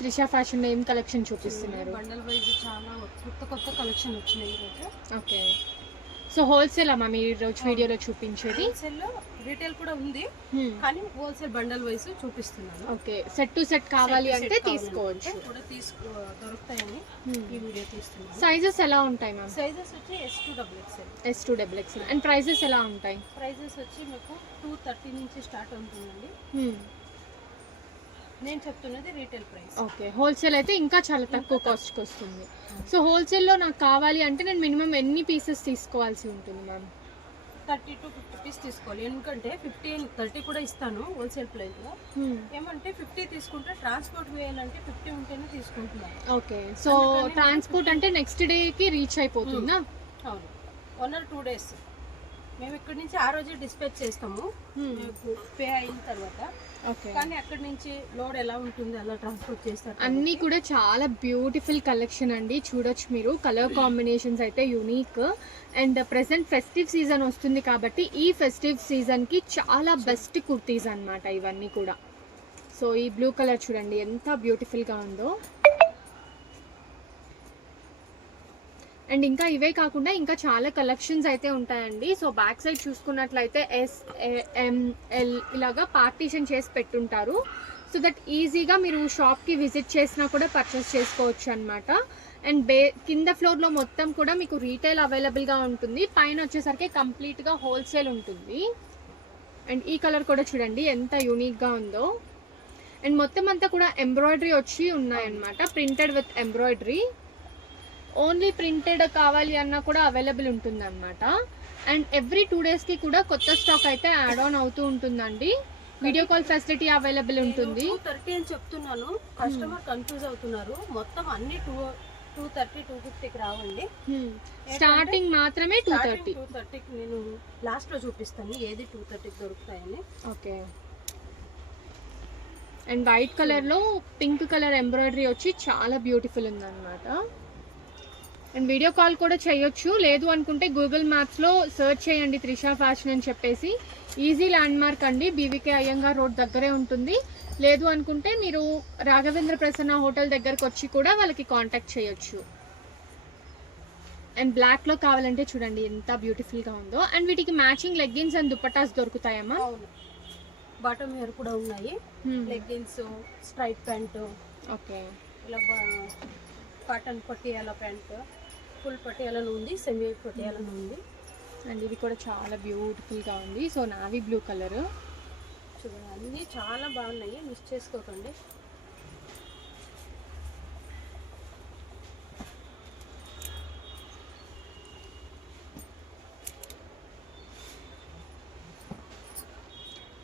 Trisha fashion ఏం collection చూపిస్తున్నారు? Bundle wise చాలా కొత్త కలెక్షన్ వచ్చినాయి ఈరోజు. ఓకే, సో హోల్సేల్ అమ్మా మీరు ఈరోజు వీడియోలో చూపించేది? హోల్సేల్లో రీటైల్ కూడా ఉంది, కానీ హోల్సేల్ బండల్ వైజ్ చూపిస్తున్నాను. ఓకే, సెట్ టు సెట్ కావాలి అంటే తీసుకోవచ్చు కూడా దొరుకుతాయని ఈ వీడియో తీస్తున్నాను. సైజెస్ ఎలా ఉంటాయి మ్యామ్? సైజెస్ వచ్చి S2XXL. S2XXL. అండ్ ప్రైజెస్ ఎలా ఉంటాయి? ప్రైజెస్ వచ్చి మీకు 230 నుంచి స్టార్ట్ అవుతుందండి. నేను చెప్తున్నది రీటైల్ ప్రైస్. ఓకే, హోల్సేల్ అయితే ఇంకా చాలా తక్కువ కాస్ట్కి వస్తుంది. సో హోల్సేల్లో నాకు కావాలి అంటే నేను మినిమం ఎన్ని పీసెస్ తీసుకోవాల్సి ఉంటుంది మ్యామ్? 30 to 50 పీస్ తీసుకోవాలి. ఎందుకంటే 30 కూడా ఇస్తాను హోల్సేల్ ప్రైస్లో. ఏమంటే 50 తీసుకుంటే ట్రాన్స్పోర్ట్ వేయాలంటే 50 ఉంటేనే తీసుకుంటున్నాను. ఓకే, సో ట్రాన్స్పోర్ట్ అంటే నెక్స్ట్ డేకి రీచ్ అయిపోతుందా? అవును, 1 or 2 days. మేము ఇక్కడ నుంచి ఆ రోజే డిస్పాచ్ చేస్తాము పే అయిన తర్వాత. కానీ అక్కడ నుంచి లోడ్ ఎలా ఉంటుంది అలా ట్రాన్స్పోర్ట్ చేస్తారు. అన్నీ కూడా చాలా బ్యూటిఫుల్ కలెక్షన్ అండి, చూడొచ్చు మీరు. కలర్ కాంబినేషన్స్ అయితే unique. And present festive season వస్తుంది కాబట్టి ఈ ఫెస్టివ్ సీజన్కి చాలా బెస్ట్ కుర్తీస్ అన్నమాట ఇవన్నీ కూడా. సో ఈ బ్లూ కలర్ చూడండి ఎంత బ్యూటిఫుల్గా ఉందో. అండ్ ఇంకా ఇవే కాకుండా ఇంకా చాలా కలెక్షన్స్ అయితే ఉంటాయండి. సో బ్యాక్ సైడ్ చూసుకున్నట్లయితే SML ఇలాగా పార్టీషన్ చేసి పెట్టుంటారు. సో దట్ ఈజీగా మీరు షాప్కి విజిట్ చేసినా కూడా పర్చేస్ చేసుకోవచ్చు అనమాట. అండ్ కింద ఫ్లోర్లో మొత్తం కూడా మీకు రీటైల్ అవైలబుల్గా ఉంటుంది, పైన వచ్చేసరికి కంప్లీట్గా హోల్సేల్ ఉంటుంది. అండ్ ఈ కలర్ కూడా చూడండి ఎంత యూనిక్గా ఉందో. అండ్ మొత్తం అంతా కూడా ఎంబ్రాయిడరీ వచ్చి ఉన్నాయన్నమాట, printed with embroidery. Only printed కావాలి అన్నా కూడా అవైలబుల్ ఉంటుంది అనమాట. అండ్ ఎవ్రీ 2 daysకి కూడా కొత్త స్టాక్ అయితే యాడ్ ఆన్ అవుతూ ఉంటుందండి. వీడియో కాల్ ఫెసిలిటీ అవైలబుల్ ఉంటుంది. 230 అని చెప్తున్నాను, కస్టమర్ కన్ఫ్యూజ్ అవుతున్నారు. మొత్తం అన్ని 230 250కి రావండి. స్టార్టింగ్ మాత్రమే 230. 230కి నేను లాస్ట్లో చూపిస్తాను ఏది 230కి దొరుకుతాయని. ఓకే, అండ్ వైట్ కలర్లో పింక్ కలర్ ఎంబ్రాయిడరీ వచ్చి చాలా బ్యూటిఫుల్ ఉందన్నమాట. అండ్ వీడియో కాల్ కూడా చేయొచ్చు, లేదు అనుకుంటే గూగుల్ మ్యాప్స్లో సర్చ్ చేయండి త్రిషా ఫ్యాషన్ అని చెప్పేసి. ఈజీ ల్యాండ్ మార్క్ అండి, BVK అయ్యంగార్ రోడ్ దగ్గరే ఉంటుంది. లేదు అనుకుంటే మీరు రాఘవేంద్ర ప్రసన్న హోటల్ దగ్గరకు వచ్చి కూడా వాళ్ళకి కాంటాక్ట్ చేయొచ్చు. అండ్ బ్లాక్లో కావాలంటే చూడండి ఎంత బ్యూటిఫుల్గా ఉందో. అండ్ వీటికి మ్యాచింగ్ లెగ్గిన్స్ అండ్ దుపట్టాస్ దొరుకుతాయమ్మా? బాటమ్ వేర్ కూడా ఉన్నాయి, లెగ్గిన్స్, స్ట్రైట్ ప్యాంట్, ఓకే, ఇలా కాటన్ పటియాలా ప్యాంట్, ఫుల్ పటియాలను ఉంది, సెమీ పటియాలను ఉంది. అండ్ ఇది కూడా చాలా బ్యూటిఫుల్గా ఉంది. సో నావీ బ్లూ కలర్ చూడండి, అన్నీ చాలా బాగున్నాయి, మిస్ చేసుకోకండి.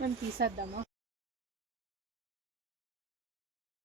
మేము తీసేద్దామా?